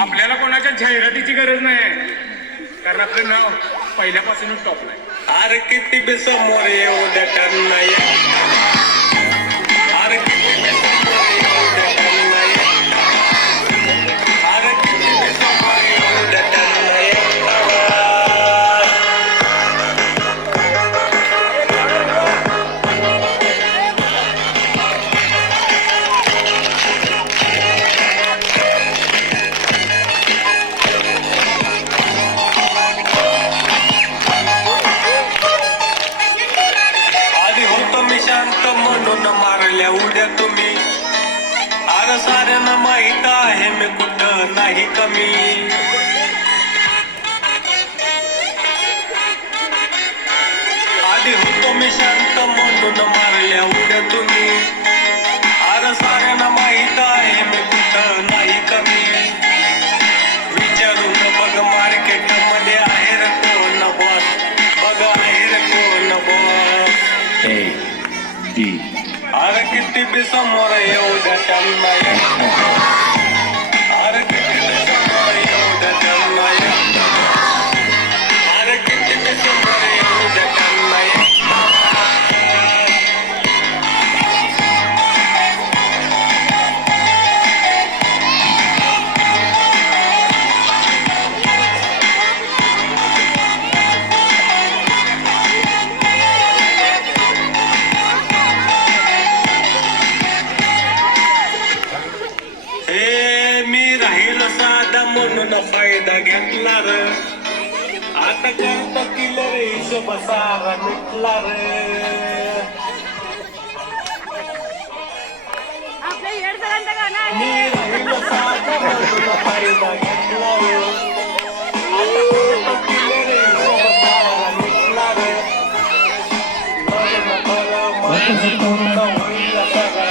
आपल्याला कोणाच्या जाहिरातीची गरज नाही, कारण आपलं नाव पहिल्यापासूनच टॉपला आहे. अरे किती बी समोर येऊ द्या त्यांना ये. अरे किती बी समोर येऊ द्या त्यांना ये. अरे किती बी समोर येऊ द्या त्यांना ये. शांत म्हणून मारल्या उद्या तुम्ही. अरे साऱ्यांना माहित आहे मी कुठं नाही कमी. आधी होतो मी शांत म्हणून मारल्या उद्या तुम्ही. अरे साऱ्यांना माहित आहे मी कुठं नाही कमी. विचारून बघ मार्केट मध्ये आहे रे कोण बॉस. बघ आहे रे कोण बॉस. अरे किती बी समोर येऊ द्या त्यांना ये. अरे किती बी समोर येऊ द्या त्यांना ये. अरे किती बी समोर येऊ द्या त्यांना ये. साधा म्हणून फायदा घेतला र. आता करतो किलर हिशोब सारा मिटला र. मी राहिलो साधा म्हणून फायदा घेतला र. आता करतो किलर हिशोब सारा मिटला र. लग्न करा माझं पूर्ण होईल सगळा